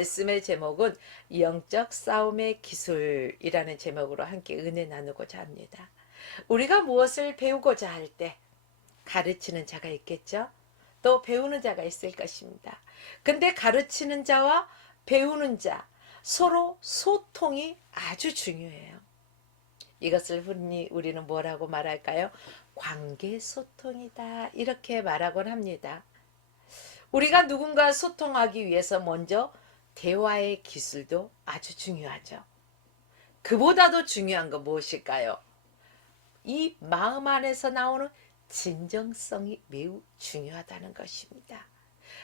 말씀의 제목은 영적 싸움의 기술이라는 제목으로 함께 은혜 나누고자 합니다. 우리가 무엇을 배우고자 할 때 가르치는 자가 있겠죠? 또 배우는 자가 있을 것입니다. 근데 가르치는 자와 배우는 자 서로 소통이 아주 중요해요. 이것을 흔히 우리는 뭐라고 말할까요? 관계소통이다 이렇게 말하곤 합니다. 우리가 누군가 소통하기 위해서 먼저 대화의 기술도 아주 중요하죠. 그보다도 중요한 건 무엇일까요? 이 마음 안에서 나오는 진정성이 매우 중요하다는 것입니다.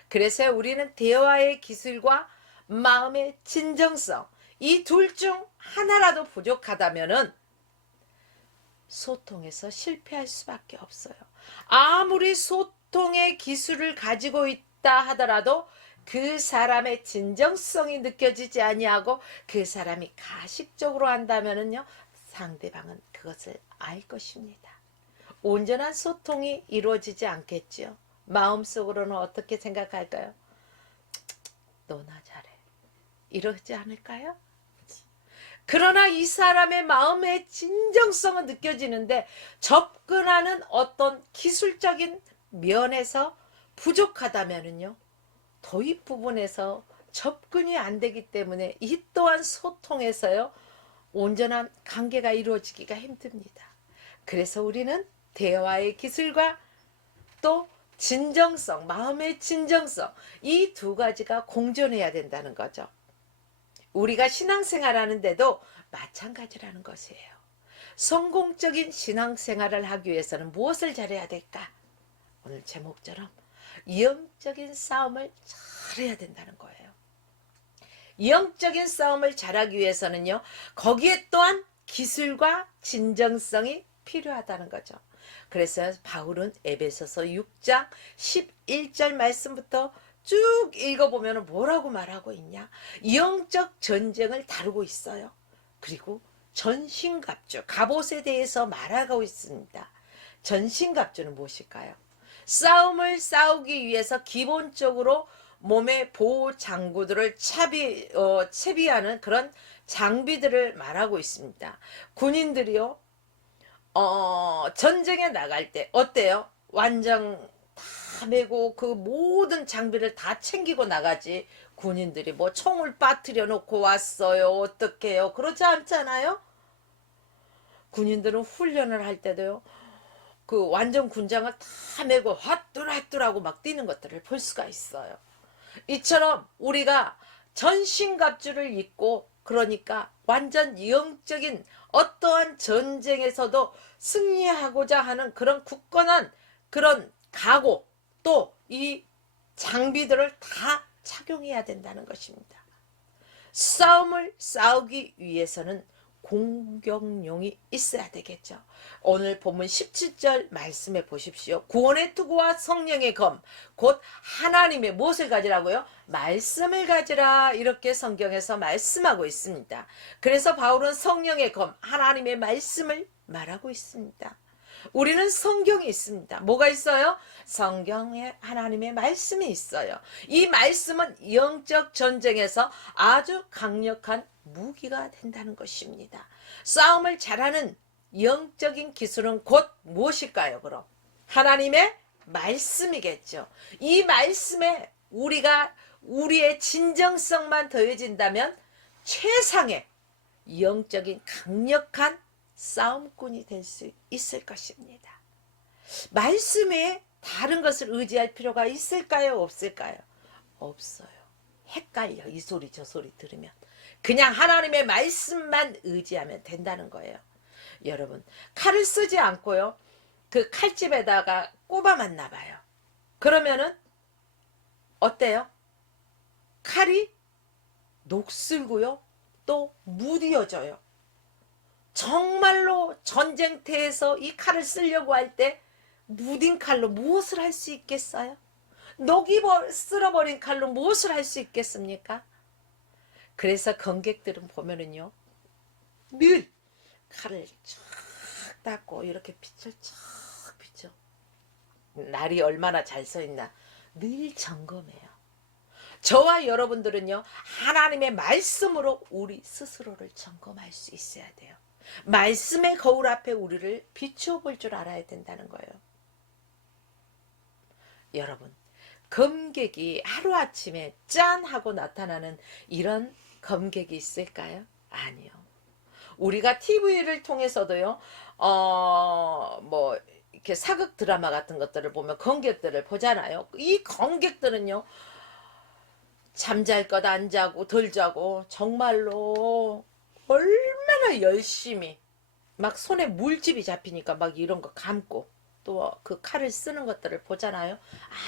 그래서 우리는 대화의 기술과 마음의 진정성 이 둘 중 하나라도 부족하다면은 소통에서 실패할 수밖에 없어요. 아무리 소통의 기술을 가지고 있다 하더라도 그 사람의 진정성이 느껴지지 아니하고 그 사람이 가식적으로 한다면은요, 상대방은 그것을 알 것입니다. 온전한 소통이 이루어지지 않겠죠. 마음속으로는 어떻게 생각할까요? 너나 잘해. 이러지 않을까요? 그러나 이 사람의 마음의 진정성은 느껴지는데 접근하는 어떤 기술적인 면에서 부족하다면은요, 도입 부분에서 접근이 안 되기 때문에 이 또한 소통에서요, 온전한 관계가 이루어지기가 힘듭니다. 그래서 우리는 대화의 기술과 또 진정성, 마음의 진정성 이 두 가지가 공존해야 된다는 거죠. 우리가 신앙생활 하는데도 마찬가지라는 것이에요. 성공적인 신앙생활을 하기 위해서는 무엇을 잘해야 될까? 오늘 제목처럼 영적인 싸움을 잘해야 된다는 거예요. 영적인 싸움을 잘하기 위해서는요, 거기에 또한 기술과 진정성이 필요하다는 거죠. 그래서 바울은 에베소서 6장 11절 말씀부터 쭉 읽어보면 뭐라고 말하고 있냐? 영적 전쟁을 다루고 있어요. 그리고 전신갑주, 갑옷에 대해서 말하고 있습니다. 전신갑주는 무엇일까요? 싸움을 싸우기 위해서 기본적으로 몸의 보호 장구들을 채비하는 그런 장비들을 말하고 있습니다. 군인들이요, 전쟁에 나갈 때 어때요? 완전 다 메고 그 모든 장비를 다 챙기고 나가지. 군인들이 뭐 총을 빠뜨려 놓고 왔어요. 어떡해요? 그렇지 않잖아요? 군인들은 훈련을 할 때도요, 그 완전 군장을 다 메고 핫뚜라핫뚜라고 막 뛰는 것들을 볼 수가 있어요. 이처럼 우리가 전신갑주를 입고, 그러니까 완전 영적인 어떠한 전쟁에서도 승리하고자 하는 그런 굳건한 그런 각오, 또 이 장비들을 다 착용해야 된다는 것입니다. 싸움을 싸우기 위해서는 공격용이 있어야 되겠죠. 오늘 본문 17절 말씀해 보십시오. 구원의 투구와 성령의 검, 곧 하나님의 무엇을 가지라고요? 말씀을 가지라, 이렇게 성경에서 말씀하고 있습니다. 그래서 바울은 성령의 검, 하나님의 말씀을 말하고 있습니다. 우리는 성경이 있습니다. 뭐가 있어요? 성경에 하나님의 말씀이 있어요. 이 말씀은 영적 전쟁에서 아주 강력한 무기가 된다는 것입니다. 싸움을 잘하는 영적인 기술은 곧 무엇일까요? 그럼 하나님의 말씀이겠죠. 이 말씀에 우리의 진정성만 더해진다면 최상의 영적인 강력한 싸움꾼이 될 수 있을 것입니다. 말씀에 다른 것을 의지할 필요가 있을까요? 없을까요? 없어요. 헷갈려. 이 소리 저 소리 들으면. 그냥 하나님의 말씀만 의지하면 된다는 거예요. 여러분, 칼을 쓰지 않고요, 그 칼집에다가 꼽아만 놔봐요. 그러면은 어때요? 칼이 녹슬고요, 또 무뎌져요. 정말로 전쟁터에서 이 칼을 쓰려고 할 때 무딘 칼로 무엇을 할 수 있겠어요? 녹이 쓸어버린 칼로 무엇을 할 수 있겠습니까? 그래서 관객들은 보면은요, 늘 칼을 쫙 닦고 이렇게 빛을 쫙 비춰. 날이 얼마나 잘 서 있나 늘 점검해요. 저와 여러분들은요, 하나님의 말씀으로 우리 스스로를 점검할 수 있어야 돼요. 말씀의 거울 앞에 우리를 비추어 볼 줄 알아야 된다는 거예요. 여러분, 검객이 하루아침에 짠 하고 나타나는 이런 검객이 있을까요? 아니요. 우리가 TV를 통해서도요, 뭐 이렇게 사극 드라마 같은 것들을 보면 검객들을 보잖아요. 이 검객들은요, 잠잘 것 안 자고 덜 자고 정말로 얼마나 열심히 막 손에 물집이 잡히니까 막 이런 거 감고 또 그 칼을 쓰는 것들을 보잖아요.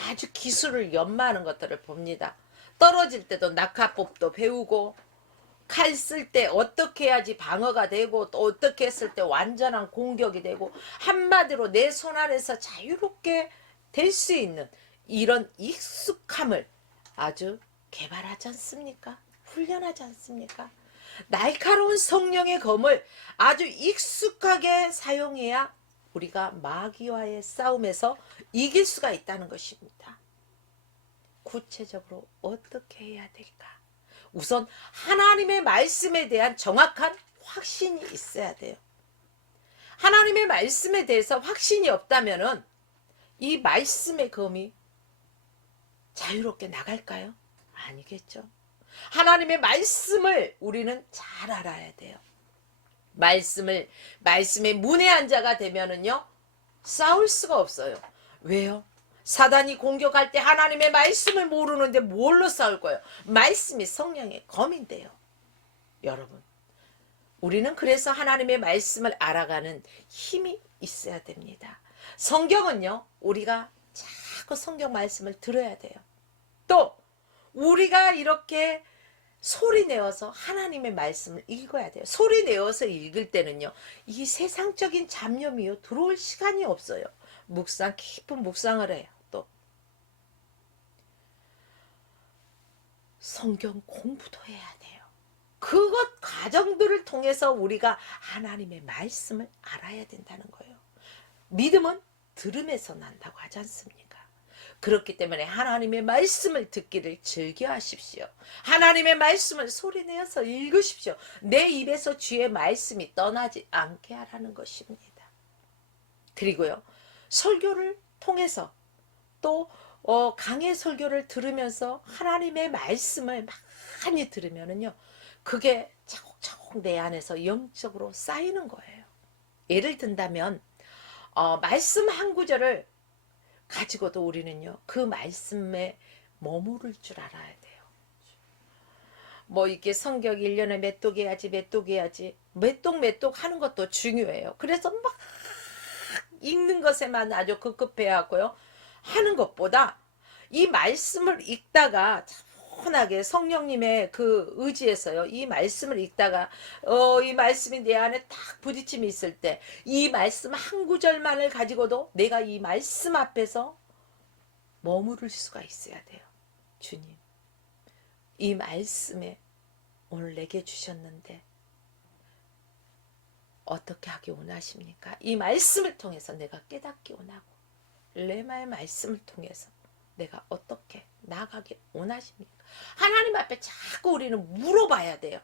아주 기술을 연마하는 것들을 봅니다. 떨어질 때도 낙하법도 배우고 칼 쓸 때 어떻게 해야지 방어가 되고 또 어떻게 했을 때 완전한 공격이 되고 한마디로 내 손 안에서 자유롭게 될 수 있는 이런 익숙함을 아주 개발하지 않습니까? 훈련하지 않습니까? 날카로운 성령의 검을 아주 익숙하게 사용해야 우리가 마귀와의 싸움에서 이길 수가 있다는 것입니다. 구체적으로 어떻게 해야 될까? 우선 하나님의 말씀에 대한 정확한 확신이 있어야 돼요. 하나님의 말씀에 대해서 확신이 없다면은 이 말씀의 검이 자유롭게 나갈까요? 아니겠죠. 하나님의 말씀을 우리는 잘 알아야 돼요. 말씀의 문외한 자가 되면은요, 싸울 수가 없어요. 왜요? 사단이 공격할 때 하나님의 말씀을 모르는데 뭘로 싸울 거예요? 말씀이 성령의 검인데요. 여러분, 우리는 그래서 하나님의 말씀을 알아가는 힘이 있어야 됩니다. 성경은요, 우리가 자꾸 성경 말씀을 들어야 돼요. 또 우리가 이렇게 소리 내어서 하나님의 말씀을 읽어야 돼요. 소리 내어서 읽을 때는요, 이 세상적인 잡념이요 들어올 시간이 없어요. 깊은 묵상을 해요. 또 성경 공부도 해야 돼요. 그것 과정들을 통해서 우리가 하나님의 말씀을 알아야 된다는 거예요. 믿음은 들음에서 난다고 하지 않습니까? 그렇기 때문에 하나님의 말씀을 듣기를 즐겨하십시오. 하나님의 말씀을 소리내어서 읽으십시오. 내 입에서 주의 말씀이 떠나지 않게 하라는 것입니다. 그리고요, 설교를 통해서 또 강의 설교를 들으면서 하나님의 말씀을 많이 들으면은요, 그게 차곡차곡 내 안에서 영적으로 쌓이는 거예요. 예를 든다면 말씀 한 구절을 가지고도 우리는요, 그 말씀에 머무를 줄 알아야 돼요. 뭐 이게 성경 1년에 몇 독 해야지 몇 독 하는 것도 중요해요. 그래서 막 읽는 것에만 아주 급급해 하고요, 하는 것보다 이 말씀을 읽다가 차분하게 성령님의 그 의지에서요, 이 말씀을 읽다가 이 말씀이 내 안에 딱 부딪힘이 있을 때 이 말씀 한 구절만을 가지고도 내가 이 말씀 앞에서 머무를 수가 있어야 돼요. 주님, 이 말씀에 오늘 내게 주셨는데 어떻게 하기 원하십니까? 이 말씀을 통해서 내가 깨닫기 원하고 레마의 말씀을 통해서 내가 어떻게 나아가기 원하십니까? 하나님 앞에 자꾸 우리는 물어봐야 돼요.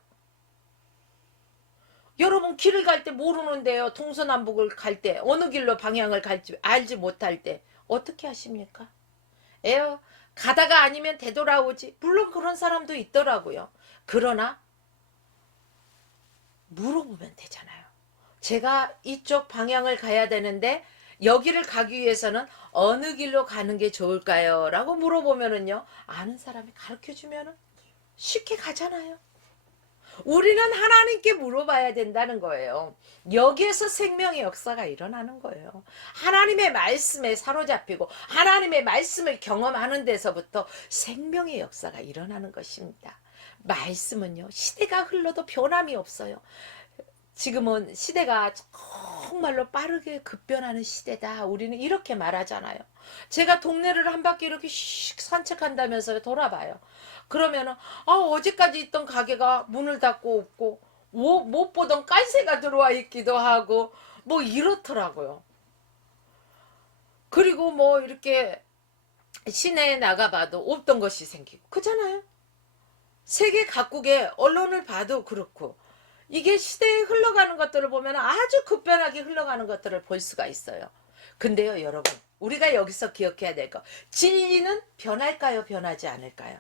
여러분, 길을 갈 때 모르는데요, 동서남북을 갈 때 어느 길로 방향을 갈지 알지 못할 때 어떻게 하십니까? 가다가 아니면 되돌아오지. 물론 그런 사람도 있더라고요. 그러나 물어보면 되잖아요. 제가 이쪽 방향을 가야 되는데 여기를 가기 위해서는 어느 길로 가는 게 좋을까요? 라고 물어보면은요, 아는 사람이 가르쳐주면은 쉽게 가잖아요. 우리는 하나님께 물어봐야 된다는 거예요. 여기에서 생명의 역사가 일어나는 거예요. 하나님의 말씀에 사로잡히고 하나님의 말씀을 경험하는 데서부터 생명의 역사가 일어나는 것입니다. 말씀은요, 시대가 흘러도 변함이 없어요. 지금은 시대가 정말로 빠르게 급변하는 시대다. 우리는 이렇게 말하잖아요. 제가 동네를 한 바퀴 이렇게 슉 산책한다면서요, 돌아봐요. 그러면은 어제까지 있던 가게가 문을 닫고 없고 못 보던 깔새가 들어와 있기도 하고 뭐 이렇더라고요. 그리고 뭐 이렇게 시내에 나가봐도 없던 것이 생기고 그잖아요. 세계 각국의 언론을 봐도 그렇고 이게 시대에 흘러가는 것들을 보면 아주 급변하게 흘러가는 것들을 볼 수가 있어요. 근데요 여러분, 우리가 여기서 기억해야 될 거, 진리는 변할까요 변하지 않을까요?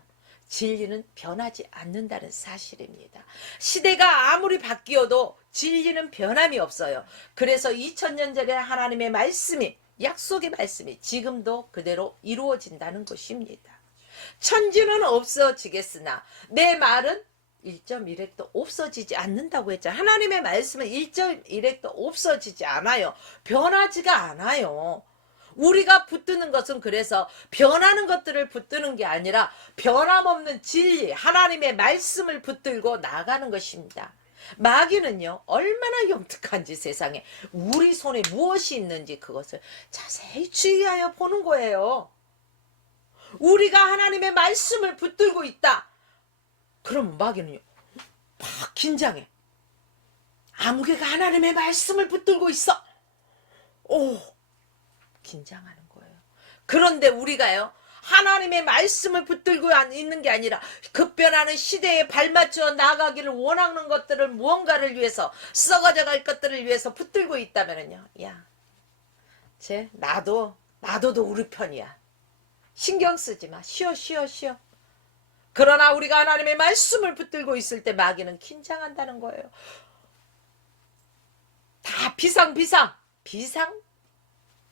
진리는 변하지 않는다는 사실입니다. 시대가 아무리 바뀌어도 진리는 변함이 없어요. 그래서 2000년 전에 하나님의 말씀이, 약속의 말씀이 지금도 그대로 이루어진다는 것입니다. 천지는 없어지겠으나 내 말은 1.1핵도 없어지지 않는다고 했잖아요. 하나님의 말씀은 1.1핵도 없어지지 않아요. 변하지가 않아요. 우리가 붙드는 것은 그래서 변하는 것들을 붙드는 게 아니라 변함없는 진리, 하나님의 말씀을 붙들고 나가는 것입니다. 마귀는요 얼마나 영특한지, 세상에 우리 손에 무엇이 있는지 그것을 자세히 주의하여 보는 거예요. 우리가 하나님의 말씀을 붙들고 있다. 그럼 마귀는요 막 긴장해. 아무개가 하나님의 말씀을 붙들고 있어. 오, 긴장하는 거예요. 그런데 우리가요 하나님의 말씀을 붙들고 있는 게 아니라 급변하는 시대에 발맞춰 나가기를 원하는 것들을, 무언가를 위해서, 썩어져 갈 것들을 위해서 붙들고 있다면요, 야, 쟤 나도도 우리 편이야. 신경 쓰지 마. 쉬어. 그러나 우리가 하나님의 말씀을 붙들고 있을 때 마귀는 긴장한다는 거예요. 다 비상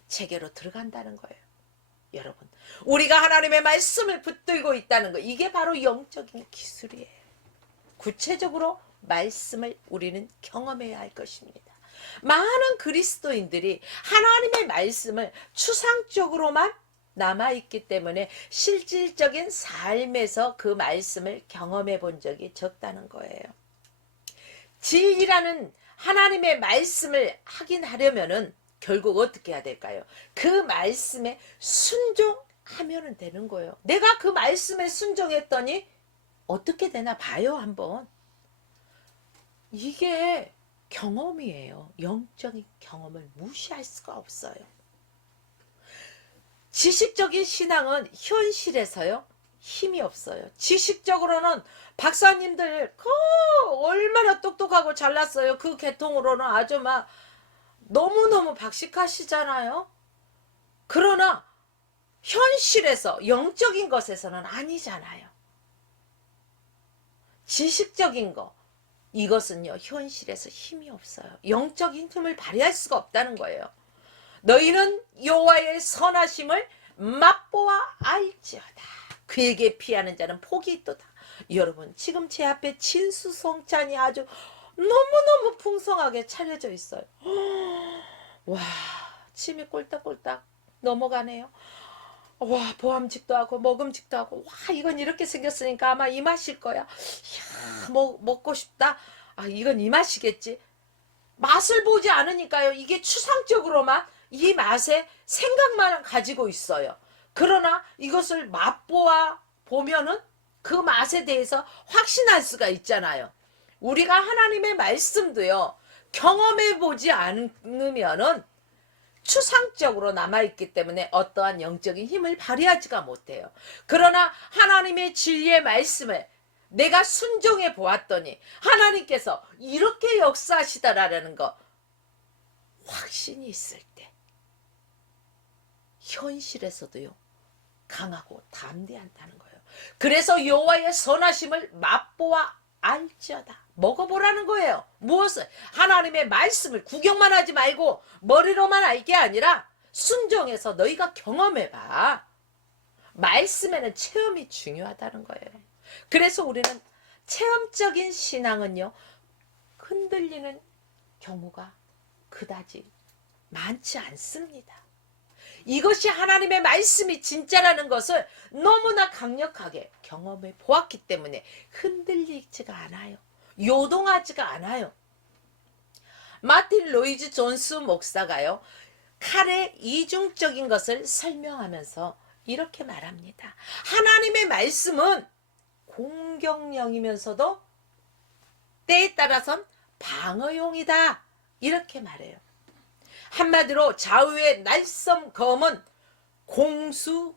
체계로 들어간다는 거예요. 여러분, 우리가 하나님의 말씀을 붙들고 있다는 거, 이게 바로 영적인 기술이에요. 구체적으로 말씀을 우리는 경험해야 할 것입니다. 많은 그리스도인들이 하나님의 말씀을 추상적으로만 남아있기 때문에 실질적인 삶에서 그 말씀을 경험해 본 적이 적다는 거예요. 진리라는 하나님의 말씀을 확인하려면은 결국 어떻게 해야 될까요? 그 말씀에 순종하면 되는 거예요. 내가 그 말씀에 순종했더니 어떻게 되나 봐요, 한번. 이게 경험이에요. 영적인 경험을 무시할 수가 없어요. 지식적인 신앙은 현실에서요 힘이 없어요. 지식적으로는 박사님들 얼마나 똑똑하고 잘났어요. 그 계통으로는 아주 막 너무너무 박식하시잖아요. 그러나 현실에서, 영적인 것에서는 아니잖아요. 지식적인 거, 이것은요 현실에서 힘이 없어요. 영적인 힘을 발휘할 수가 없다는 거예요. 너희는 여호와의 선하심을 맛보아 알지어다. 그에게 피하는 자는 복이 있도다. 여러분, 지금 제 앞에 진수성찬이 아주 너무너무 풍성하게 차려져 있어요. 와, 침이 꼴딱꼴딱 넘어가네요. 와, 보암직도 하고 먹음직도 하고, 와, 이건 이렇게 생겼으니까 아마 이 맛일 거야. 이야, 먹고 싶다. 아, 이건 이 맛이겠지. 맛을 보지 않으니까요, 이게 추상적으로만 이 맛의 생각만 가지고 있어요. 그러나 이것을 맛보아 보면은 그 맛에 대해서 확신할 수가 있잖아요. 우리가 하나님의 말씀도요 경험해 보지 않으면은 추상적으로 남아있기 때문에 어떠한 영적인 힘을 발휘하지가 못해요. 그러나 하나님의 진리의 말씀을 내가 순종해 보았더니 하나님께서 이렇게 역사하시다라는 거 확신이 있을 때 현실에서도요 강하고 담대한다는 거예요. 그래서 여호와의 선하심을 맛보아 알지어다. 먹어보라는 거예요. 무엇을? 하나님의 말씀을 구경만 하지 말고 머리로만 알 게 아니라 순종해서 너희가 경험해봐. 말씀에는 체험이 중요하다는 거예요. 그래서 우리는 체험적인 신앙은요 흔들리는 경우가 그다지 많지 않습니다. 이것이 하나님의 말씀이 진짜라는 것을 너무나 강력하게 경험해 보았기 때문에 흔들리지가 않아요. 요동하지가 않아요. 마틴 로이즈 존스 목사가요 칼의 이중적인 것을 설명하면서 이렇게 말합니다. 하나님의 말씀은 공격용이면서도 때에 따라선 방어용이다. 이렇게 말해요. 한마디로 좌우의 날쌘 검은 공수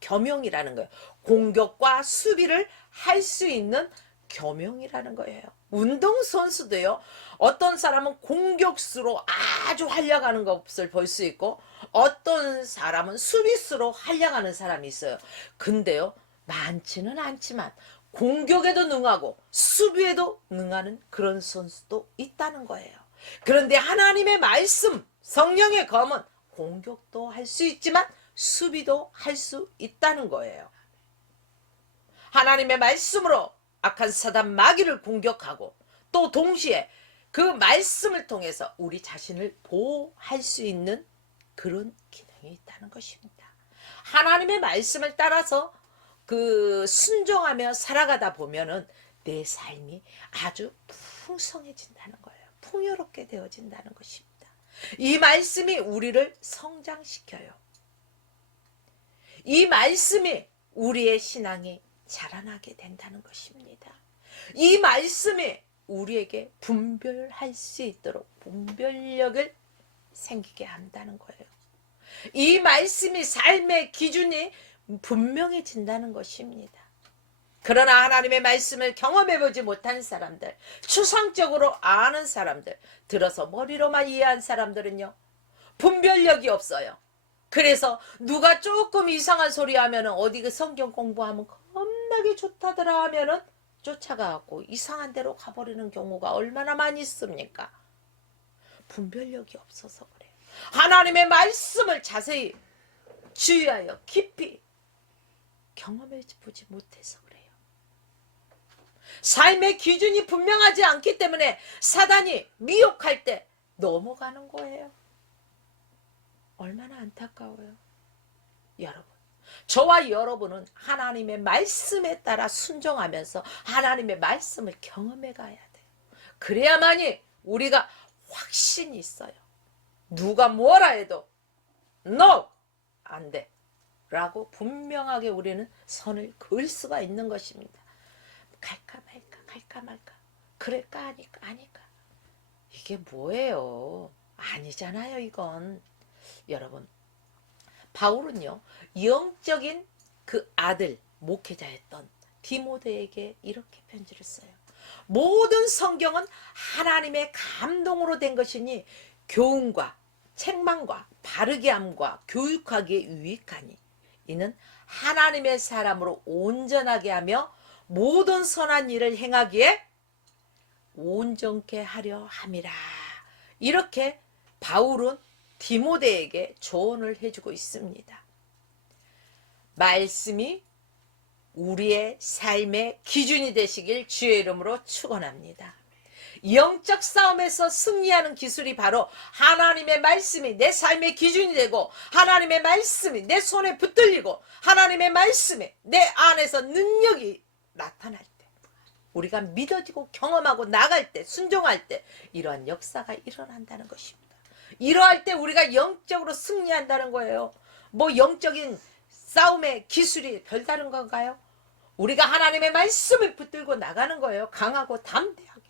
겸용이라는 거예요. 공격과 수비를 할 수 있는 겸용이라는 거예요. 운동선수도요. 어떤 사람은 공격수로 아주 활약하는 것을 볼 수 있고 어떤 사람은 수비수로 활약하는 사람이 있어요. 근데요. 많지는 않지만 공격에도 능하고 수비에도 능하는 그런 선수도 있다는 거예요. 그런데 하나님의 말씀, 성령의 검은 공격도 할 수 있지만 수비도 할 수 있다는 거예요. 하나님의 말씀으로 악한 사단 마귀를 공격하고 또 동시에 그 말씀을 통해서 우리 자신을 보호할 수 있는 그런 기능이 있다는 것입니다. 하나님의 말씀을 따라서 순종하며 살아가다 보면은 내 삶이 아주 풍성해진다는 거예요. 풍요롭게 되어진다는 것입니다. 이 말씀이 우리를 성장시켜요. 이 말씀이 우리의 신앙이 자라나게 된다는 것입니다. 이 말씀이 우리에게 분별할 수 있도록 분별력을 생기게 한다는 거예요. 이 말씀이 삶의 기준이 분명해진다는 것입니다. 그러나 하나님의 말씀을 경험해보지 못한 사람들, 추상적으로 아는 사람들, 들어서 머리로만 이해한 사람들은요, 분별력이 없어요. 그래서 누가 조금 이상한 소리 하면은 어디 그 성경 공부하면 겁나게 좋다더라 하면은 쫓아가고 이상한 데로 가버리는 경우가 얼마나 많이 있습니까? 분별력이 없어서 그래요. 하나님의 말씀을 자세히 주의하여 깊이 경험해보지 못해서 그래요. 삶의 기준이 분명하지 않기 때문에 사단이 미혹할 때 넘어가는 거예요. 얼마나 안타까워요. 여러분, 저와 여러분은 하나님의 말씀에 따라 순종하면서 하나님의 말씀을 경험해 가야 돼요. 그래야만이 우리가 확신이 있어요. 누가 뭐라 해도 No! 안 돼. 라고 분명하게 우리는 선을 그을 수가 있는 것입니다. 갈까 말까 갈까 말까 그럴까 아니까 이게 뭐예요? 아니잖아요. 이건 여러분, 바울은요 영적인 그 아들 목회자였던 디모데에게 이렇게 편지를 써요. 모든 성경은 하나님의 감동으로 된 것이니 교훈과 책망과 바르게 함과 교육하기에 유익하니 이는 하나님의 사람으로 온전하게 하며 모든 선한 일을 행하기에 온전케 하려 함이라. 이렇게 바울은 디모데에게 조언을 해주고 있습니다. 말씀이 우리의 삶의 기준이 되시길 주의 이름으로 축원합니다. 영적 싸움에서 승리하는 기술이 바로 하나님의 말씀이 내 삶의 기준이 되고 하나님의 말씀이 내 손에 붙들리고 하나님의 말씀이 내 안에서 능력이 나타날 때 우리가 믿어지고 경험하고 나갈 때 순종할 때 이러한 역사가 일어난다는 것입니다. 이러할 때 우리가 영적으로 승리한다는 거예요. 뭐 영적인 싸움의 기술이 별다른 건가요? 우리가 하나님의 말씀을 붙들고 나가는 거예요. 강하고 담대하게.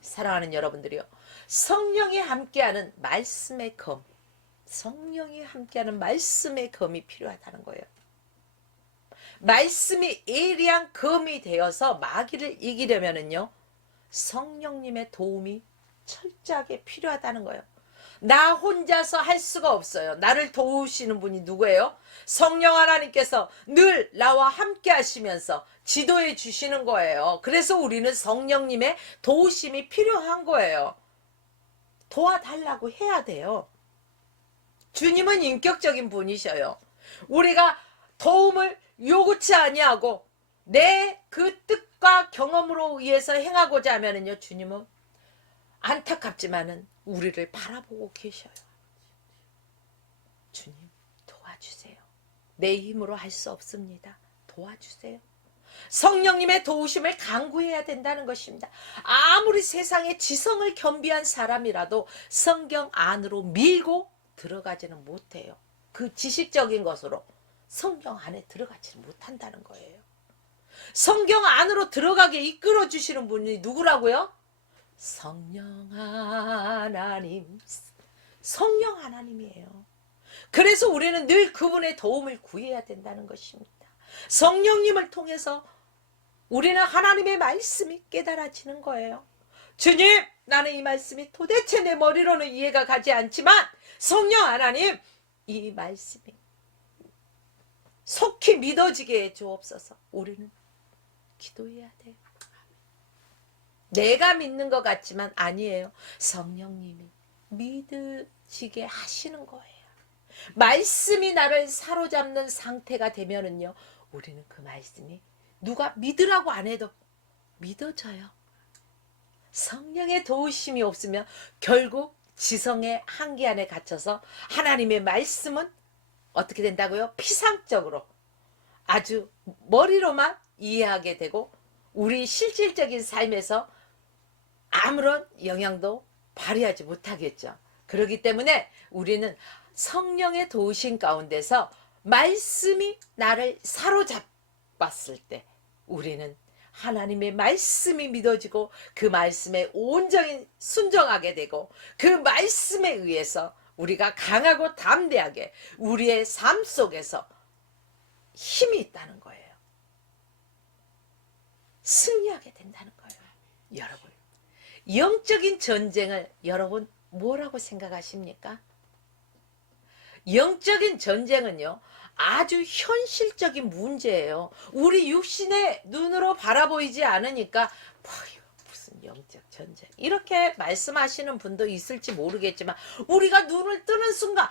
사랑하는 여러분들이요, 성령이 함께하는 말씀의 검, 성령이 함께하는 말씀의 검이 필요하다는 거예요. 말씀이 예리한 검이 되어서 마귀를 이기려면은요 성령님의 도움이 철저하게 필요하다는 거예요. 나 혼자서 할 수가 없어요. 나를 도우시는 분이 누구예요? 성령 하나님께서 늘 나와 함께 하시면서 지도해 주시는 거예요. 그래서 우리는 성령님의 도우심이 필요한 거예요. 도와달라고 해야 돼요. 주님은 인격적인 분이셔요. 우리가 도움을 요구치 아니하고 내 그 뜻과 경험으로 의해서 행하고자 하면은요 주님은 안타깝지만은 우리를 바라보고 계셔요. 주님 도와주세요. 내 힘으로 할 수 없습니다. 도와주세요. 성령님의 도우심을 간구해야 된다는 것입니다. 아무리 세상에 지성을 겸비한 사람이라도 성경 안으로 밀고 들어가지는 못해요. 그 지식적인 것으로 성경 안에 들어가지는 못한다는 거예요. 성경 안으로 들어가게 이끌어 주시는 분이 누구라고요? 성령 하나님, 성령 하나님이에요. 그래서 우리는 늘 그분의 도움을 구해야 된다는 것입니다. 성령님을 통해서 우리는 하나님의 말씀이 깨달아지는 거예요. 주님, 나는 이 말씀이 도대체 내 머리로는 이해가 가지 않지만 성령 하나님, 이 말씀이 속히 믿어지게 해 주옵소서. 우리는 기도해야 돼요. 내가 믿는 것 같지만 아니에요. 성령님이 믿어지게 하시는 거예요. 말씀이 나를 사로잡는 상태가 되면은요, 우리는 그 말씀이 누가 믿으라고 안 해도 믿어져요. 성령의 도우심이 없으면 결국 지성의 한계 안에 갇혀서 하나님의 말씀은 어떻게 된다고요? 피상적으로 아주 머리로만 이해하게 되고 우리 실질적인 삶에서 아무런 영향도 발휘하지 못하겠죠. 그렇기 때문에 우리는 성령의 도우심 가운데서 말씀이 나를 사로잡았을 때 우리는 하나님의 말씀이 믿어지고 그 말씀에 온전히 순종하게 되고 그 말씀에 의해서 우리가 강하고 담대하게 우리의 삶 속에서 힘이 있다는 거예요. 승리하게 된다는 거예요. 여러분, 영적인 전쟁을 여러분 뭐라고 생각하십니까? 영적인 전쟁은요, 아주 현실적인 문제예요. 우리 육신의 눈으로 바라보이지 않으니까 무슨 영적 전쟁 이렇게 말씀하시는 분도 있을지 모르겠지만 우리가 눈을 뜨는 순간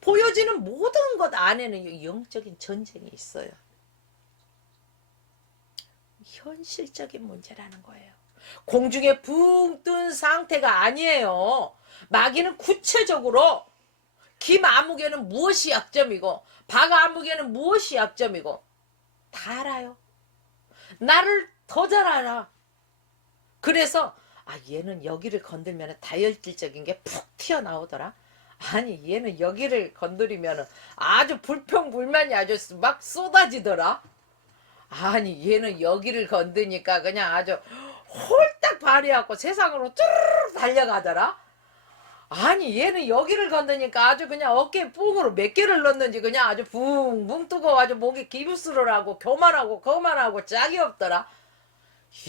보여지는 모든 것 안에는 영적인 전쟁이 있어요. 현실적인 문제라는 거예요. 공중에 붕 뜬 상태가 아니에요. 마귀는 구체적으로 김아무개는 무엇이 약점이고 박아무개는 무엇이 약점이고 다 알아요. 나를 더 잘 알아. 그래서 얘는 여기를 건들면 다혈질적인 게 푹 튀어나오더라. 아니 얘는 여기를 건드리면 아주 불평불만이 아주 막 쏟아지더라. 아니 얘는 여기를 건드니까 그냥 아주 홀딱 발휘하고 세상으로 쭈르르 달려가더라. 아니 얘는 여기를 건드니까 아주 그냥 어깨에 뽕으로 몇 개를 넣는지 그냥 아주 붕붕 뜨고 아주 목이 기부스러라고 교만하고 거만하고 짝이 없더라.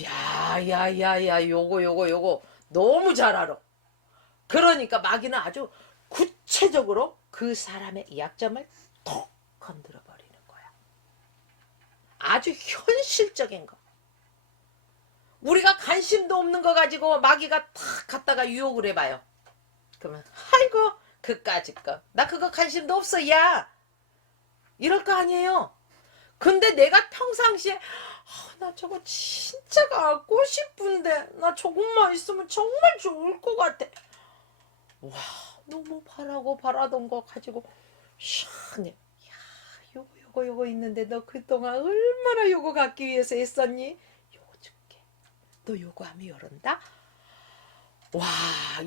야야야야 요거 너무 잘 알아. 그러니까 마귀는 아주 구체적으로 그 사람의 약점을 톡 건드려 버리는 거야. 아주 현실적인 거. 우리가 관심도 없는 거 가지고 마귀가 탁 갖다가 유혹을 해봐요. 그러면 아이고 그까짓 거 나 그거 관심도 없어 야 이럴 거 아니에요. 근데 내가 평상시에 나 저거 진짜 갖고 싶은데 나 저것만 있으면 정말 좋을 것 같아. 와 너무 바라던 거 가지고 시원해. 야 요거 있는데 너 그동안 얼마나 요거 갖기 위해서 했었니? 요거 줄게. 너 요거 하면 이런다? 와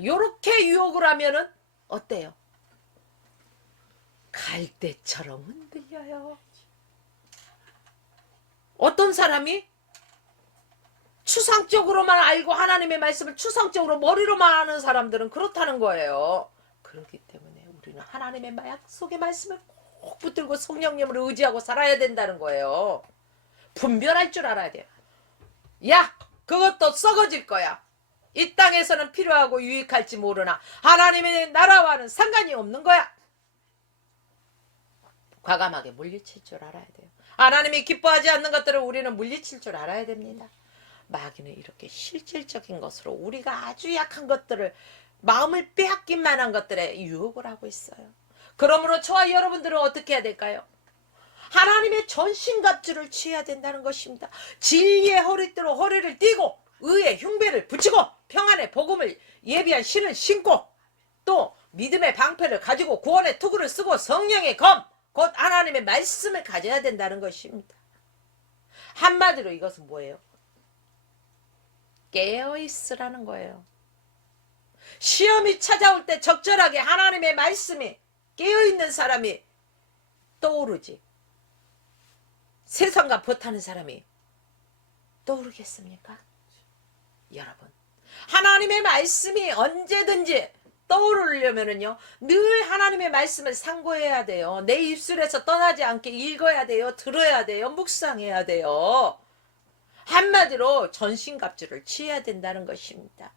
요렇게 유혹을 하면은 어때요? 갈대처럼 흔들려요. 어떤 사람이 추상적으로만 알고 하나님의 말씀을 추상적으로 머리로만 아는 사람들은 그렇다는 거예요. 그렇기 때문에 우리는 하나님의 약속의 말씀을 꼭 붙들고 성령님을 의지하고 살아야 된다는 거예요. 분별할 줄 알아야 돼요. 야 그것도 썩어질 거야. 이 땅에서는 필요하고 유익할지 모르나 하나님의 나라와는 상관이 없는 거야. 과감하게 물리칠 줄 알아야 돼요. 하나님이 기뻐하지 않는 것들을 우리는 물리칠 줄 알아야 됩니다. 마귀는 이렇게 실질적인 것으로 우리가 아주 약한 것들을 마음을 빼앗긴 만한 것들에 유혹을 하고 있어요. 그러므로 저와 여러분들은 어떻게 해야 될까요? 하나님의 전신갑주를 취해야 된다는 것입니다. 진리의 허리띠로 허리를 띠고 의의 흉배를 붙이고 평안의 복음을 예비한 신을 신고 또 믿음의 방패를 가지고 구원의 투구를 쓰고 성령의 검 곧 하나님의 말씀을 가져야 된다는 것입니다. 한마디로 이것은 뭐예요? 깨어있으라는 거예요. 시험이 찾아올 때 적절하게 하나님의 말씀이 깨어있는 사람이 떠오르지. 세상과 버타는 사람이 떠오르겠습니까? 여러분 하나님의 말씀이 언제든지 떠오르려면은요, 늘 하나님의 말씀을 상고해야 돼요. 내 입술에서 떠나지 않게 읽어야 돼요. 들어야 돼요. 묵상해야 돼요. 한마디로 전신갑주를 취해야 된다는 것입니다.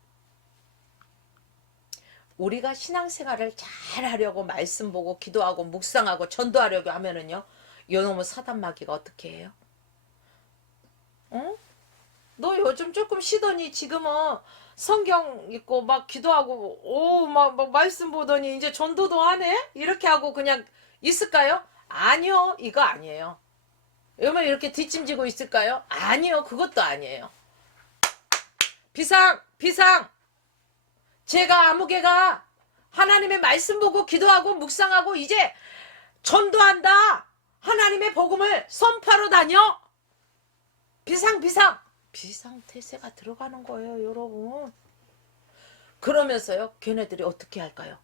우리가 신앙생활을 잘 하려고 말씀 보고 기도하고 묵상하고 전도하려고 하면은요, 요놈의 사단 마귀가 어떻게 해요? 응? 너 요즘 조금 쉬더니 지금은 성경 읽고 막 기도하고 막 말씀 보더니 이제 전도도 하네? 이렇게 하고 그냥 있을까요? 아니요. 이거 아니에요. 여러분 이렇게 뒷짐지고 있을까요? 아니요. 그것도 아니에요. 비상! 제가 아무개가 하나님의 말씀 보고 기도하고 묵상하고 이제 전도한다. 하나님의 복음을 선포하러 다녀. 비상태세가 들어가는 거예요, 여러분. 그러면서요, 걔네들이 어떻게 할까요?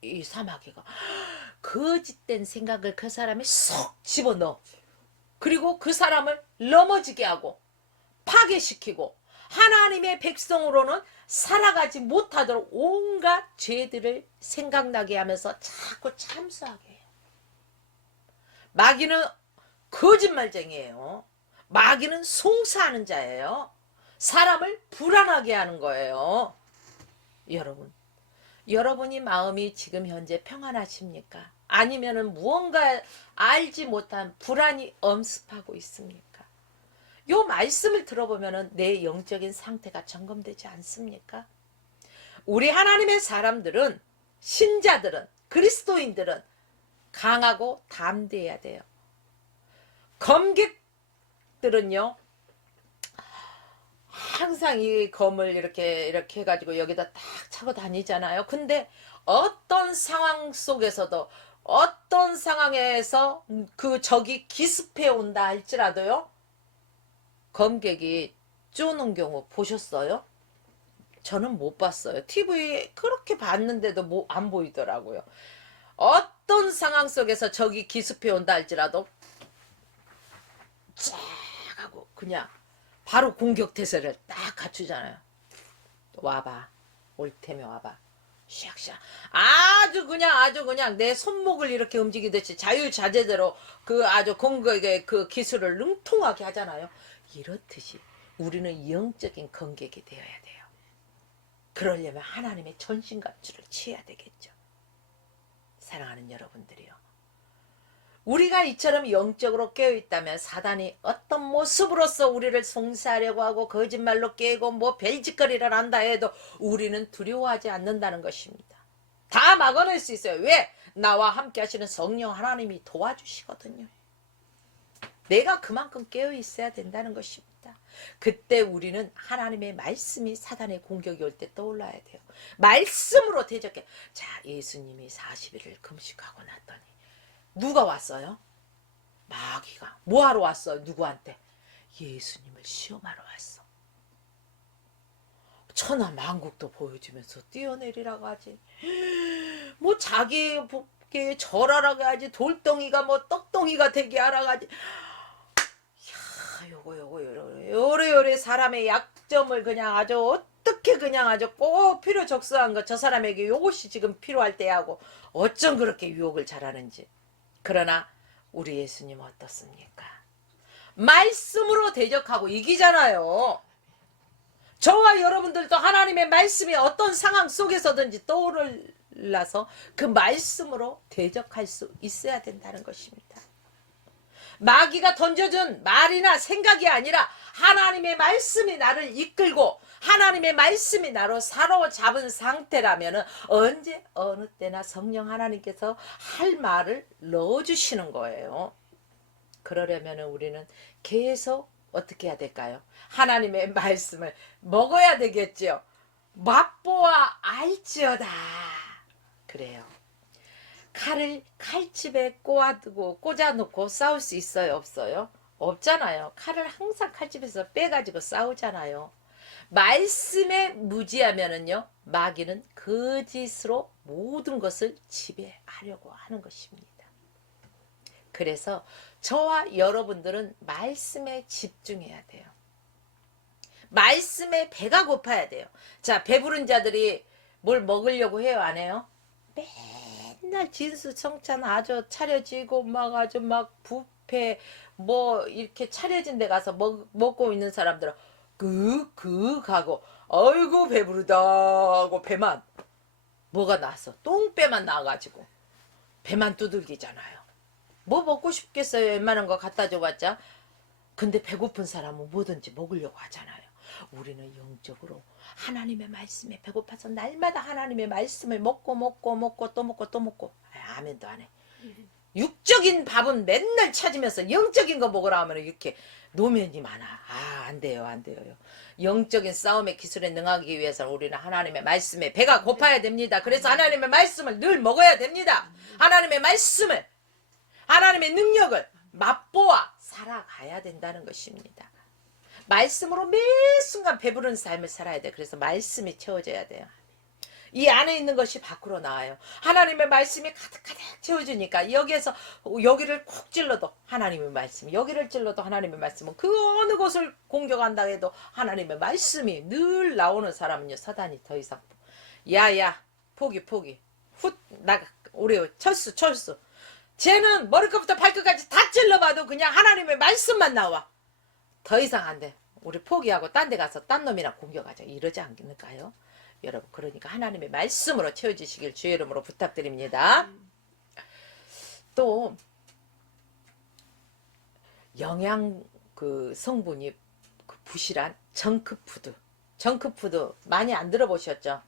이 사마귀가 거짓된 생각을 그 사람이 쏙 집어넣어. 그리고 그 사람을 넘어지게 하고 파괴시키고 하나님의 백성으로는 살아가지 못하도록 온갖 죄들을 생각나게 하면서 자꾸 참수하게 해요. 마귀는 거짓말쟁이에요. 마귀는 송사하는 자예요. 사람을 불안하게 하는 거예요. 여러분이 마음이 지금 현재 평안하십니까? 아니면은 무언가 알지 못한 불안이 엄습하고 있습니까? 요 말씀을 들어보면은 내 영적인 상태가 점검되지 않습니까? 우리 하나님의 사람들은, 신자들은, 그리스도인들은 강하고 담대해야 돼요. 검객들은요, 항상 이 검을 이렇게 해가지고 여기다 딱 차고 다니잖아요. 근데 어떤 상황 속에서도, 어떤 상황에서 그 적이 기습해 온다 할지라도요, 검객이 쪼는 경우 보셨어요? 저는 못 봤어요. TV에 그렇게 봤는데도 안 보이더라고요. 어떤 상황 속에서 적이 기습해 온다 할지라도 쫙 하고 그냥 바로 공격태세를 딱 갖추잖아요. 와봐. 올 테면 와봐. 샥샥. 아주 그냥 내 손목을 이렇게 움직이듯이 자유자재대로 그 아주 공격의 그 기술을 능통하게 하잖아요. 이렇듯이 우리는 영적인 검객이 되어야 돼요. 그러려면 하나님의 전신갑주를 취해야 되겠죠. 사랑하는 여러분들이요. 우리가 이처럼 영적으로 깨어있다면 사단이 어떤 모습으로서 우리를 송사하려고 하고 거짓말로 깨고 뭐 별짓거리를 한다 해도 우리는 두려워하지 않는다는 것입니다. 다 막아낼 수 있어요. 왜? 나와 함께 하시는 성령 하나님이 도와주시거든요. 내가 그만큼 깨어있어야 된다는 것입니다. 그때 우리는 하나님의 말씀이 사단의 공격이 올 때 떠올라야 돼요. 말씀으로 대적해. 자, 예수님이 40일을 금식하고 났더니 누가 왔어요? 마귀가. 뭐하러 왔어요? 누구한테? 예수님을 시험하러 왔어. 천하 만국도 보여주면서 뛰어내리라고 하지. 뭐 자기에게 절하라고 하지. 돌덩이가 뭐 떡덩이가 되게 하라고 하지. 요래 사람의 약점을 그냥 아주 어떻게 그냥 아주 꼭 필요적소한 거 저 사람에게 요것이 지금 필요할 때 하고 어쩜 그렇게 유혹을 잘하는지. 그러나 우리 예수님 어떻습니까? 말씀으로 대적하고 이기잖아요. 저와 여러분들도 하나님의 말씀이 어떤 상황 속에서든지 떠올라서 그 말씀으로 대적할 수 있어야 된다는 것입니다. 마귀가 던져준 말이나 생각이 아니라 하나님의 말씀이 나를 이끌고 하나님의 말씀이 나로 사로잡은 상태라면 언제 어느 때나 성령 하나님께서 할 말을 넣어주시는 거예요. 그러려면 우리는 계속 어떻게 해야 될까요? 하나님의 말씀을 먹어야 되겠죠. 맛보아 알지어다. 그래요. 칼을 칼집에 꽂아놓고 싸울 수 있어요? 없어요? 없잖아요. 칼을 항상 칼집에서 빼가지고 싸우잖아요. 말씀에 무지하면은요, 마귀는 거짓으로 모든 것을 지배하려고 하는 것입니다. 그래서 저와 여러분들은 말씀에 집중해야 돼요. 말씀에 배가 고파야 돼요. 자, 배부른 자들이 뭘 먹으려고 해요, 안 해요? 맨날 진수성찬 아주 차려지고 막 아주 막 뷔페 뭐 이렇게 차려진 데 가서 먹고 있는 사람들은 하고 아이고 배부르다 하고 배만 뭐가 나왔어? 똥배만 나와가지고 배만 두들기잖아요. 뭐 먹고 싶겠어요? 웬만한 거 갖다 줘봤자. 근데 배고픈 사람은 뭐든지 먹으려고 하잖아요. 우리는 영적으로 하나님의 말씀에 배고파서 날마다 하나님의 말씀을 먹고 또 먹고 또 먹고. 아멘도 안 해. 육적인 밥은 맨날 찾으면서 영적인 거 먹으라 하면 이렇게 노면이 많아. 안 돼요, 안 돼요. 영적인 싸움의 기술에 능하기 위해서는 우리는 하나님의 말씀에 배가 고파야 됩니다. 그래서 하나님의 말씀을 늘 먹어야 됩니다. 하나님의 말씀을, 하나님의 능력을 맛보아 살아가야 된다는 것입니다. 말씀으로 매 순간 배부른 삶을 살아야 돼. 그래서 말씀이 채워져야 돼요. 이 안에 있는 것이 밖으로 나와요. 하나님의 말씀이 가득가득 채워주니까 여기에서 여기를 콕 찔러도 하나님의 말씀, 여기를 찔러도 하나님의 말씀은 그 어느 곳을 공격한다 해도 하나님의 말씀이 늘 나오는 사람은요, 사단이 더 이상 야야 포기 훗 나가 우리 철수 쟤는 머리끝부터 발끝까지 다 찔러봐도 그냥 하나님의 말씀만 나와. 더 이상 안 돼. 우리 포기하고 딴 데 가서 딴 놈이랑 공격하자. 이러지 않을까요? 여러분, 그러니까 하나님의 말씀으로 채워주시길 주의 이름으로 부탁드립니다. 또 영양 그 성분이 부실한 정크푸드 많이 안 들어보셨죠?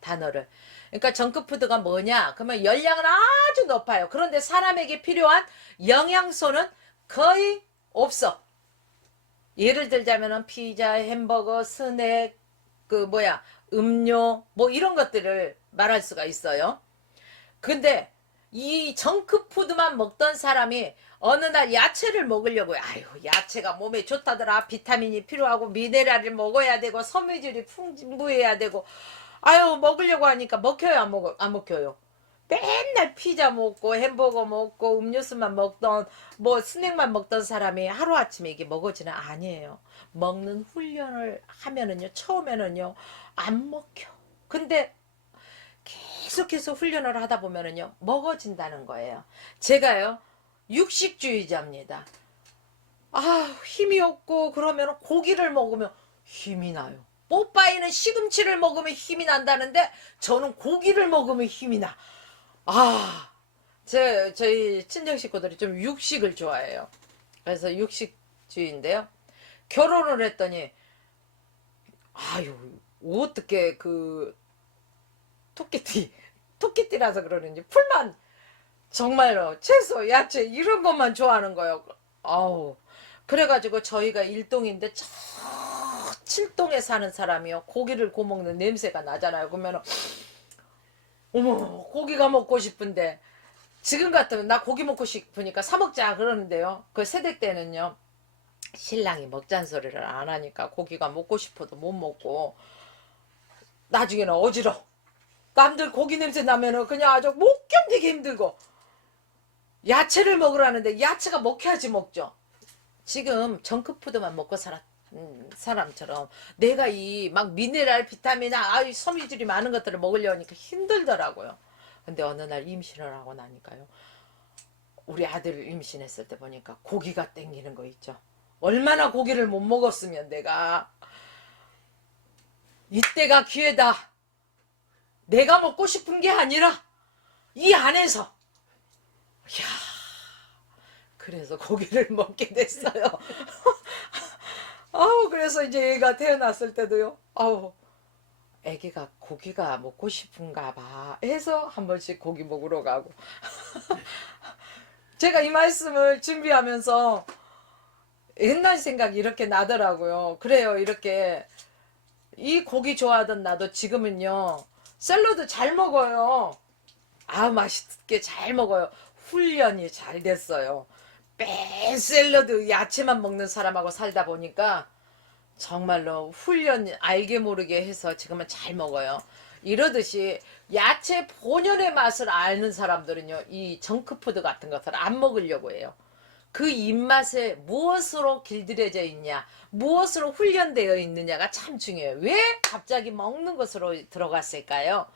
단어를. 그러니까 정크푸드가 뭐냐? 그러면 열량은 아주 높아요. 그런데 사람에게 필요한 영양소는 거의 없어. 예를 들자면은 피자, 햄버거, 스낵, 음료 뭐 이런 것들을 말할 수가 있어요. 근데 이 정크푸드만 먹던 사람이 어느 날 야채를 먹으려고 아유 야채가 몸에 좋다더라. 비타민이 필요하고 미네랄을 먹어야 되고 섬유질이 풍부해야 되고 아유 먹으려고 하니까 먹혀요 안 먹혀요? 맨날 피자 먹고 햄버거 먹고 음료수만 먹던 뭐 스낵만 먹던 사람이 하루아침에 이게 먹어지는 아니에요. 먹는 훈련을 하면은요 처음에는요 안 먹혀. 근데 계속해서 훈련을 하다 보면은요 먹어진다는 거예요. 제가요 육식주의자입니다. 힘이 없고 그러면 고기를 먹으면 힘이 나요. 뽀빠이는 시금치를 먹으면 힘이 난다는데 저는 고기를 먹으면 힘이 나. 저희 친정 식구들이 좀 육식을 좋아해요. 그래서 육식주의인데요. 결혼을 했더니 어떻게 토끼띠라서 그러는지 풀만 정말로 채소, 야채 이런 것만 좋아하는 거예요. 그래가지고 저희가 1동인데 저 7동에 사는 사람이요. 고기를 구워먹는 냄새가 나잖아요. 그러면 어머 고기가 먹고 싶은데 지금 같으면 나 고기 먹고 싶으니까 사 먹자 그러는데요. 그 세댁 때는요. 신랑이 먹자는 소리를 안 하니까 고기가 먹고 싶어도 못 먹고 나중에는 어지러. 남들 고기 냄새 나면은 그냥 아주 못 견디게 힘들고 야채를 먹으라는데 야채가 먹혀야지 먹죠. 지금 정크푸드만 먹고 살았 사람처럼 내가 이 막 미네랄 비타민 섬유질이 많은 것들을 먹으려니까 힘들더라고요. 근데 어느 날 임신을 하고 나니까요 우리 아들 임신했을 때 보니까 고기가 땡기는 거 있죠. 얼마나 고기를 못 먹었으면 내가 이때가 기회다. 내가 먹고 싶은 게 아니라 이 안에서 이야 그래서 고기를 먹게 됐어요. 그래서 이제 얘가 태어났을 때도요. 애기가 고기가 먹고 싶은가 봐 해서 한 번씩 고기 먹으러 가고. 제가 이 말씀을 준비하면서 옛날 생각이 이렇게 나더라고요. 그래요. 이렇게 이 고기 좋아하던 나도 지금은요. 샐러드 잘 먹어요. 맛있게 잘 먹어요. 훈련이 잘 됐어요. 매 샐러드 야채만 먹는 사람하고 살다 보니까 정말로 훈련 알게 모르게 해서 지금은 잘 먹어요. 이러듯이 야채 본연의 맛을 아는 사람들은요 이 정크푸드 같은 것을 안 먹으려고 해요. 그 입맛에 무엇으로 길들여져 있냐, 무엇으로 훈련되어 있느냐가 참 중요해요. 왜 갑자기 먹는 것으로 들어갔을까요?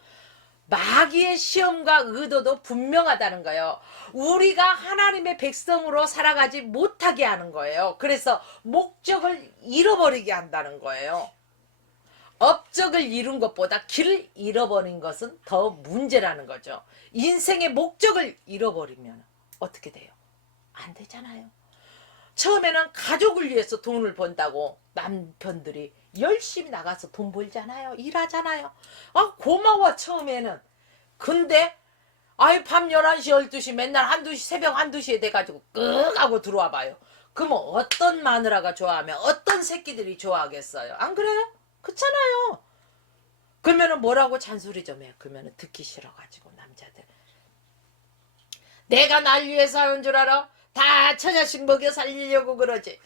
마귀의 시험과 의도도 분명하다는 거예요. 우리가 하나님의 백성으로 살아가지 못하게 하는 거예요. 그래서 목적을 잃어버리게 한다는 거예요. 업적을 이룬 것보다 길을 잃어버린 것은 더 문제라는 거죠. 인생의 목적을 잃어버리면 어떻게 돼요? 안 되잖아요. 처음에는 가족을 위해서 돈을 번다고 남편들이 열심히 나가서 돈 벌잖아요. 일하잖아요. 고마워 처음에는. 근데 밤 11시 12시 맨날 새벽 1, 2시에 돼가지고 끄 하고 들어와 봐요. 그러면 어떤 마누라가 좋아하면 어떤 새끼들이 좋아하겠어요? 안 그래요? 그렇잖아요. 그러면은 뭐라고 잔소리 좀 해요. 그러면은 듣기 싫어가지고 남자들. 내가 날 위해서 한 줄 알아? 다 처자식 먹여 살리려고 그러지.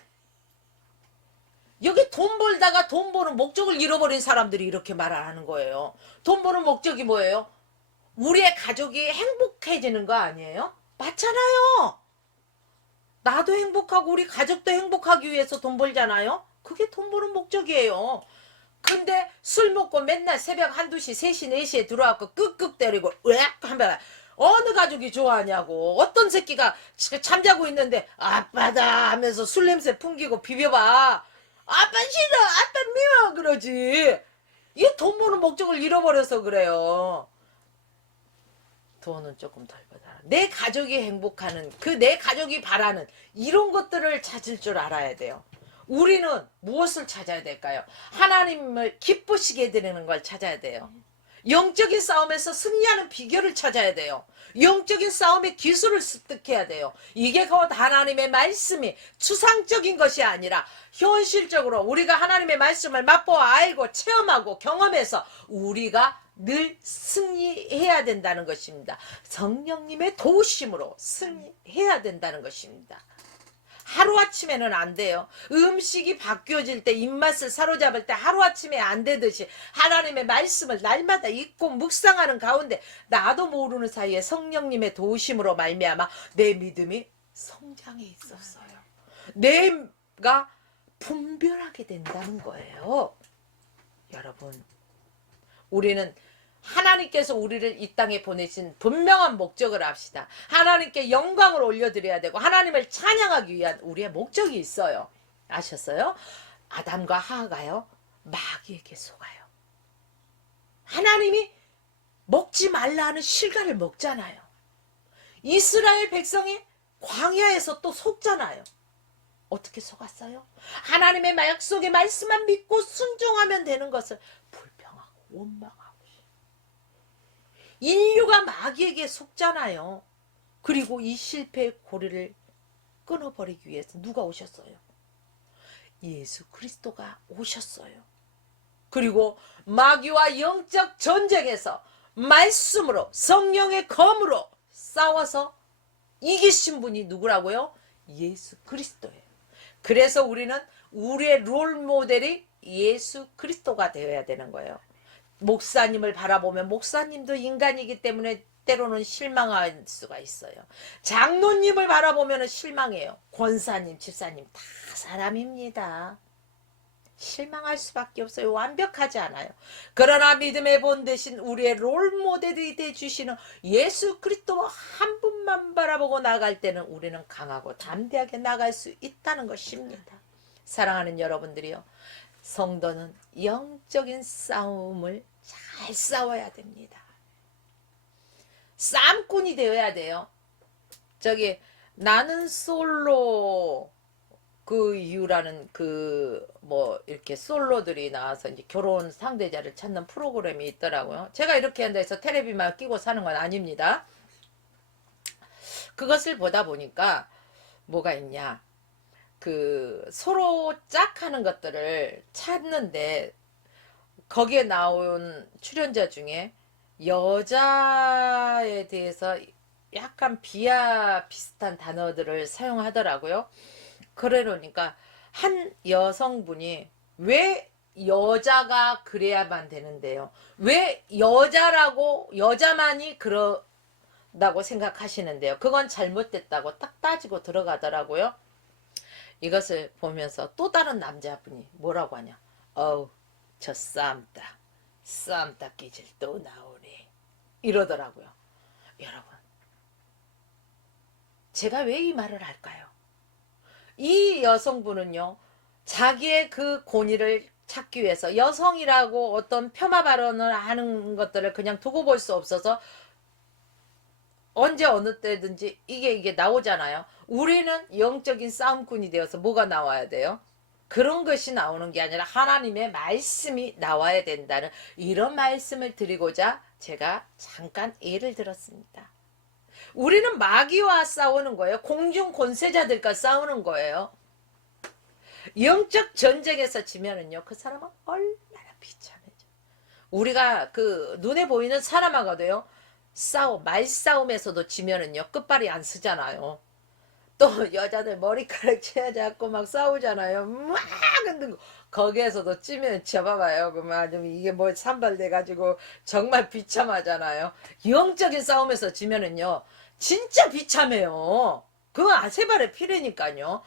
여기 돈 벌다가 돈 버는 목적을 잃어버린 사람들이 이렇게 말하는 거예요. 돈 버는 목적이 뭐예요? 우리의 가족이 행복해지는 거 아니에요? 맞잖아요. 나도 행복하고 우리 가족도 행복하기 위해서 돈 벌잖아요. 그게 돈 버는 목적이에요. 근데 술 먹고 맨날 새벽 1, 2시, 3시, 4시에 들어와서 끄끄 때리고 으악 하면 어느 가족이 좋아하냐고. 어떤 새끼가 잠자고 있는데 아빠다 하면서 술 냄새 풍기고 비벼봐. 아빠 싫어, 아빠 미워 그러지. 이게 돈 버는 목적을 잃어버려서 그래요. 돈은 조금 덜 벌다. 내 가족이 행복하는, 내 가족이 바라는 이런 것들을 찾을 줄 알아야 돼요. 우리는 무엇을 찾아야 될까요? 하나님을 기쁘시게 해드리는 걸 찾아야 돼요. 영적인 싸움에서 승리하는 비결을 찾아야 돼요. 영적인 싸움의 기술을 습득해야 돼요. 이게 곧 하나님의 말씀이 추상적인 것이 아니라 현실적으로 우리가 하나님의 말씀을 맛보아 알고 체험하고 경험해서 우리가 늘 승리해야 된다는 것입니다. 성령님의 도우심으로 승리해야 된다는 것입니다. 하루아침에는 안 돼요. 음식이 바뀌어질 때, 입맛을 사로잡을 때 하루아침에 안 되듯이 하나님의 말씀을 날마다 읽고 묵상하는 가운데 나도 모르는 사이에 성령님의 도우심으로 말미암아 내 믿음이 성장해 있었어요. 내가 분별하게 된다는 거예요. 여러분, 우리는 하나님께서 우리를 이 땅에 보내신 분명한 목적을 합시다. 하나님께 영광을 올려드려야 되고 하나님을 찬양하기 위한 우리의 목적이 있어요. 아셨어요? 아담과 하하가요 마귀에게 속아요. 하나님이 먹지 말라 하는 실과를 먹잖아요. 이스라엘 백성이 광야에서 또 속잖아요. 어떻게 속았어요? 하나님의 약속의 말씀만 믿고 순종하면 되는 것을 불평하고 원망하고 인류가 마귀에게 속잖아요. 그리고 이 실패의 고리를 끊어버리기 위해서 누가 오셨어요? 예수 그리스도가 오셨어요. 그리고 마귀와 영적 전쟁에서 말씀으로 성령의 검으로 싸워서 이기신 분이 누구라고요? 예수 그리스도예요. 그래서 우리는 우리의 롤 모델이 예수 그리스도가 되어야 되는 거예요. 목사님을 바라보면 목사님도 인간이기 때문에 때로는 실망할 수가 있어요. 장로님을 바라보면 실망해요. 권사님, 집사님 다 사람입니다. 실망할 수밖에 없어요. 완벽하지 않아요. 그러나 믿음의 본 대신 우리의 롤모델이 되주시는 예수 그리스도 한 분만 바라보고 나갈 때는 우리는 강하고 담대하게 나갈 수 있다는 것입니다. 사랑하는 여러분들이요. 성도는 영적인 싸움을 잘 싸워야 됩니다. 싸움꾼이 되어야 돼요. 나는 솔로 그 이유라는 이렇게 솔로들이 나와서 이제 결혼 상대자를 찾는 프로그램이 있더라고요. 제가 이렇게 한다 해서 텔레비만 끼고 사는 건 아닙니다. 그것을 보다 보니까 뭐가 있냐. 서로 짝하는 것들을 찾는데 거기에 나온 출연자 중에 여자에 대해서 약간 비하 비슷한 단어들을 사용하더라고요. 그러니까 한 여성분이 왜 여자가 그래야만 되는데요? 왜 여자만이 라고 생각하시는데요. 그건 잘못됐다고 딱 따지고 들어가더라고요. 이것을 보면서 또 다른 남자분이 뭐라고 하냐. 어우, 저 쌈딱 기질 또 나오네. 이러더라고요. 여러분, 제가 왜 이 말을 할까요? 이 여성분은요, 자기의 그 권위를 찾기 위해서 여성이라고 어떤 폄하 발언을 하는 것들을 그냥 두고 볼 수 없어서 언제 어느 때든지 이게 나오잖아요. 우리는 영적인 싸움꾼이 되어서 뭐가 나와야 돼요? 그런 것이 나오는 게 아니라 하나님의 말씀이 나와야 된다는 이런 말씀을 드리고자 제가 잠깐 예를 들었습니다. 우리는 마귀와 싸우는 거예요. 공중 권세자들과 싸우는 거예요. 영적 전쟁에서 지면은요, 그 사람은 얼마나 비참해져. 우리가 그 눈에 보이는 사람하고도요, 말싸움에서도 지면은요, 끝발이 안 쓰잖아요. 또 여자들 머리카락 채잡고 막 싸우잖아요. 막 흔들고. 거기에서도 찌면 잡아봐요. 그러면 좀 이게 뭐 산발돼가지고 정말 비참하잖아요. 영적인 싸움에서 지면은요, 진짜 비참해요. 그건 세 발의 피레니까요.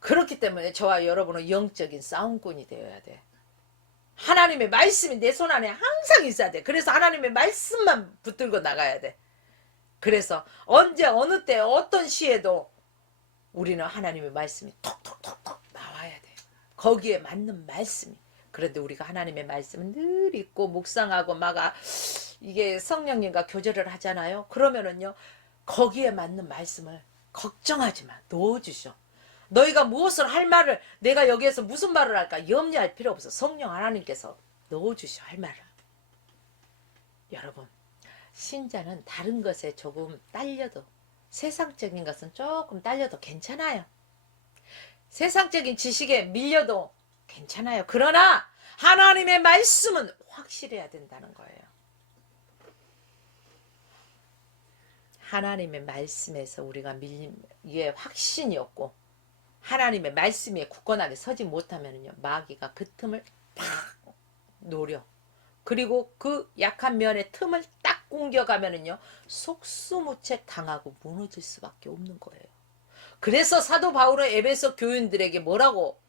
그렇기 때문에 저와 여러분은 영적인 싸움꾼이 되어야 돼. 하나님의 말씀이 내 손 안에 항상 있어야 돼. 그래서 하나님의 말씀만 붙들고 나가야 돼. 그래서 언제 어느 때 어떤 시에도 우리는 하나님의 말씀이 톡톡톡톡 나와야 돼. 거기에 맞는 말씀이. 그런데 우리가 하나님의 말씀을 늘 읽고 묵상하고 이게 성령님과 교제를 하잖아요. 그러면은요, 거기에 맞는 말씀을 걱정하지 마. 넣어주셔. 너희가 무엇을 할 말을, 내가 여기에서 무슨 말을 할까 염려할 필요 없어. 성령 하나님께서 넣어주셔, 할 말을. 여러분, 신자는 다른 것에 조금 딸려도, 세상적인 것은 조금 딸려도 괜찮아요. 세상적인 지식에 밀려도 괜찮아요. 그러나 하나님의 말씀은 확실해야 된다는 거예요. 하나님의 말씀에서 우리가 이게 확신이 없고 하나님의 말씀 위에 굳건하게 서지 못하면요, 마귀가 그 틈을 딱 노려. 그리고 그 약한 면의 틈을 딱 공격하면은요, 속수무책 당하고 무너질 수밖에 없는 거예요. 그래서 사도 바울은 에베소 교인들에게 뭐라고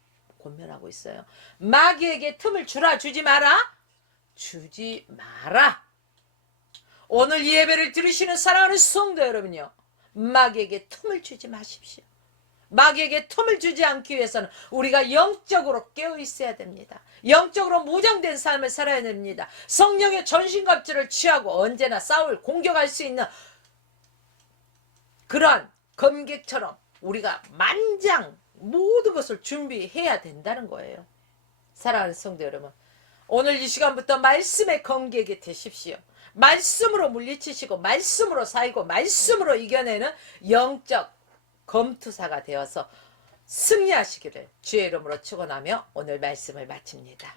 권면하고 있어요? 마귀에게 틈을 주지 마라. 주지 마라. 오늘 이 예배를 들으시는 사랑하는 성도 여러분요, 마귀에게 틈을 주지 마십시오. 마귀에게 틈을 주지 않기 위해서는 우리가 영적으로 깨어 있어야 됩니다. 영적으로 무장된 삶을 살아야 됩니다. 성령의 전신갑주를 취하고 언제나 공격할 수 있는 그러한 검객처럼 우리가 만장 모든 것을 준비해야 된다는 거예요. 사랑하는 성도 여러분, 오늘 이 시간부터 말씀의 검객이 되십시오. 말씀으로 물리치시고 말씀으로 살고 말씀으로 이겨내는 영적 검투사가 되어서 승리하시기를 주의 이름으로 축원하며 오늘 말씀을 마칩니다.